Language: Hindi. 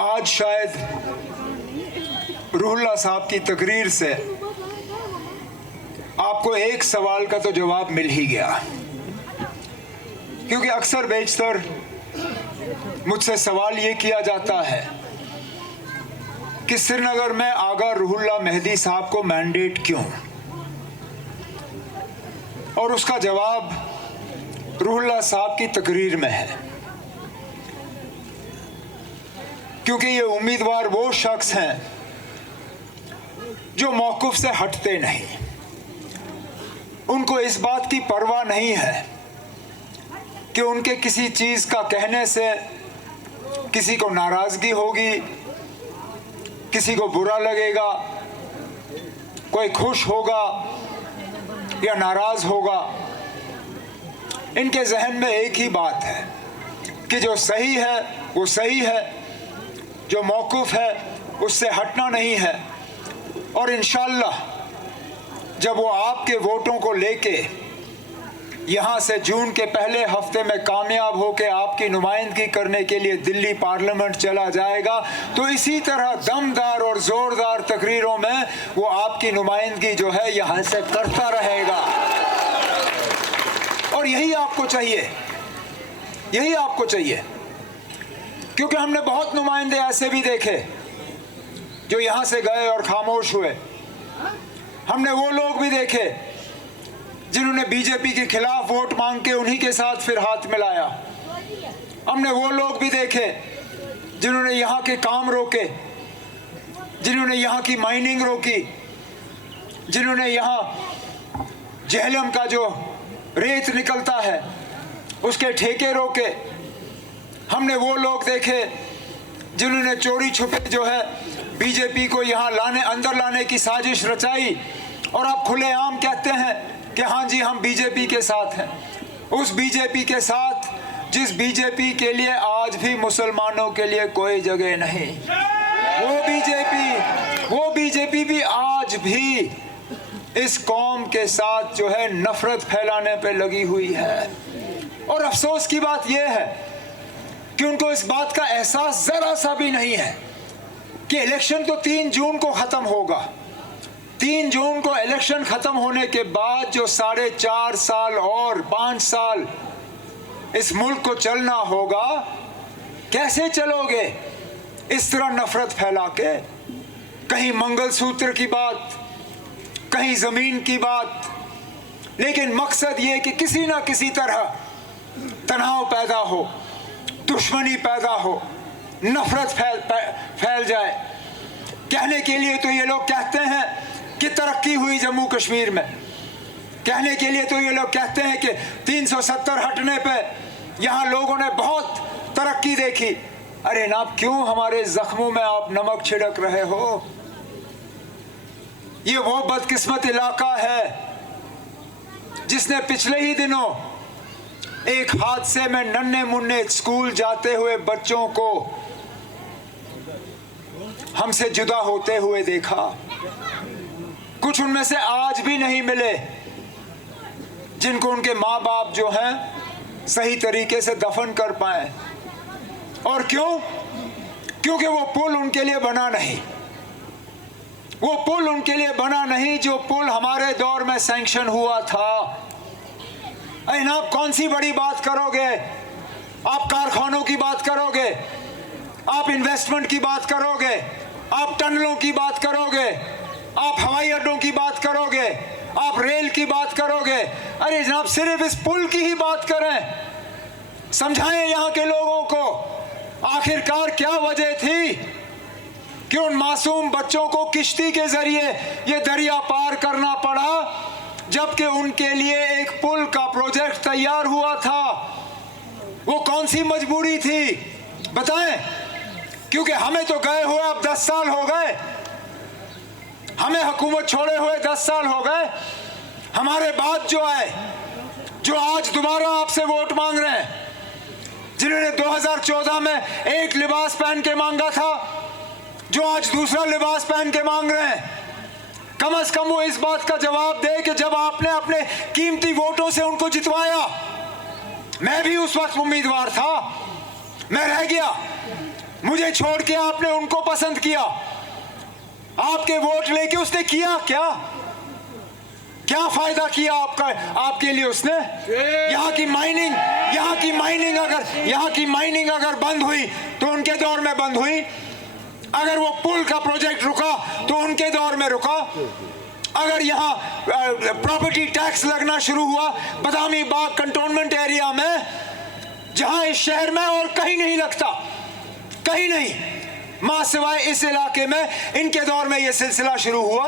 आज शायद रूहुल्लाह साहब की तकरीर से आपको एक सवाल का तो जवाब मिल ही गया, क्योंकि अक्सर बेशतर मुझसे सवाल ये किया जाता है कि श्रीनगर में आगा रूहुल्लाह मेहदी साहब को मैंडेट क्यों, और उसका जवाब रूहुल्लाह साहब की तकरीर में है। क्योंकि ये उम्मीदवार वो शख्स हैं जो मौक़िफ़ से हटते नहीं, उनको इस बात की परवाह नहीं है कि उनके किसी चीज़ का कहने से किसी को नाराज़गी होगी, किसी को बुरा लगेगा, कोई खुश होगा या नाराज़ होगा। इनके जहन में एक ही बात है कि जो सही है वो सही है, जो मौक़िफ़ है उससे हटना नहीं है। और इंशाअल्लाह जब वो आपके वोटों को लेके यहाँ से जून के पहले हफ्ते में कामयाब होकर आपकी नुमाइंदगी करने के लिए दिल्ली पार्लियामेंट चला जाएगा, तो इसी तरह दमदार और ज़ोरदार तकरीरों में वो आपकी नुमाइंदगी जो है यहाँ से करता रहेगा। और यही आपको चाहिए, यही आपको चाहिए, क्योंकि हमने बहुत नुमाइंदे ऐसे भी देखे जो यहाँ से गए और खामोश हुए। हमने वो लोग भी देखे जिन्होंने बीजेपी के खिलाफ वोट मांग के उन्हीं के साथ फिर हाथ मिलाया। हमने वो लोग भी देखे जिन्होंने यहाँ के काम रोके, जिन्होंने यहाँ की माइनिंग रोकी, जिन्होंने यहाँ जहलम का जो रेत निकलता है उसके ठेके रोके। हमने वो लोग देखे जिन्होंने चोरी छुपे जो है बीजेपी को यहाँ अंदर लाने की साजिश रचाई, और आप खुलेआम कहते हैं कि हाँ जी हम बीजेपी के साथ हैं। उस बीजेपी के साथ जिस बीजेपी के लिए आज भी मुसलमानों के लिए कोई जगह नहीं, वो बीजेपी भी आज भी इस कौम के साथ जो है नफरत फैलाने पे लगी हुई है। और अफसोस की बात यह है कि उनको इस बात का एहसास जरा सा भी नहीं है कि इलेक्शन तो 3 जून को ख़त्म होगा। 3 जून को इलेक्शन ख़त्म होने के बाद जो 4.5 साल और 5 साल इस मुल्क को चलना होगा, कैसे चलोगे इस तरह नफरत फैला के? कहीं मंगलसूत्र की बात, कहीं ज़मीन की बात, लेकिन मकसद ये कि किसी ना किसी तरह तनाव पैदा हो, दुश्मनी पैदा हो, नफरत फैल जाए। कहने के लिए तो ये लोग कहते हैं कि तरक्की हुई जम्मू कश्मीर में, कहने के लिए तो ये लोग कहते हैं कि 370 हटने पे यहाँ लोगों ने बहुत तरक्की देखी। अरे नाब, क्यों हमारे जख्मों में आप नमक छिड़क रहे हो? ये वो बदकिस्मत इलाका है जिसने पिछले ही दिनों एक हादसे में नन्हे मुन्ने स्कूल जाते हुए बच्चों को हमसे जुदा होते हुए देखा। कुछ उनमें से आज भी नहीं मिले जिनको उनके माँ बाप जो हैं सही तरीके से दफन कर पाए। और क्यों? क्योंकि वो पुल उनके लिए बना नहीं, वो पुल उनके लिए बना नहीं जो पुल हमारे दौर में सैंक्शन हुआ था। आप कौन सी बड़ी बात करोगे? आप कारखानों की बात करोगे, आप इन्वेस्टमेंट की बात करोगे, आप टनलों की बात करोगे, आप हवाई अड्डों की बात करोगे, आप रेल की बात करोगे। अरे जनाब, सिर्फ इस पुल की ही बात करें, समझाएं यहाँ के लोगों को आखिरकार क्या वजह थी कि उन मासूम बच्चों को किश्ती के जरिए ये दरिया पार करना पड़ा, जबकि उनके लिए एक पुल का प्रोजेक्ट तैयार हुआ था। वो कौन सी मजबूरी थी बताएं? क्योंकि हमें तो गए हुए अब 10 साल हो गए, हमें हुकूमत छोड़े हुए 10 साल हो गए। हमारे बाद जो आए, जो आज दोबारा आपसे वोट मांग रहे हैं, जिन्होंने 2014 में एक लिबास पहन के मांगा था, जो आज दूसरा लिबास पहन के मांग रहे हैं, कम से कम वो इस बात का जवाब दे कि जब आपने अपने कीमती वोटों से उनको जितवाया, मैं भी उस वक्त उम्मीदवार था, मैं रह गया, मुझे छोड़ के आपने उनको पसंद किया, आपके वोट लेके उसने किया क्या? क्या फायदा किया आपका, आपके लिए उसने? यहाँ की माइनिंग अगर बंद हुई तो उनके दौर में बंद हुई। अगर वो पुल का प्रोजेक्ट रुका तो उनके दौर में रुका। अगर यहाँ प्रॉपर्टी टैक्स लगना शुरू हुआ बदामी बाग कंटोनमेंट एरिया में, जहां इस शहर में और कहीं नहीं लगता, कहीं नहीं, मां सिवाय इस इलाके में, इनके दौर में यह सिलसिला शुरू हुआ।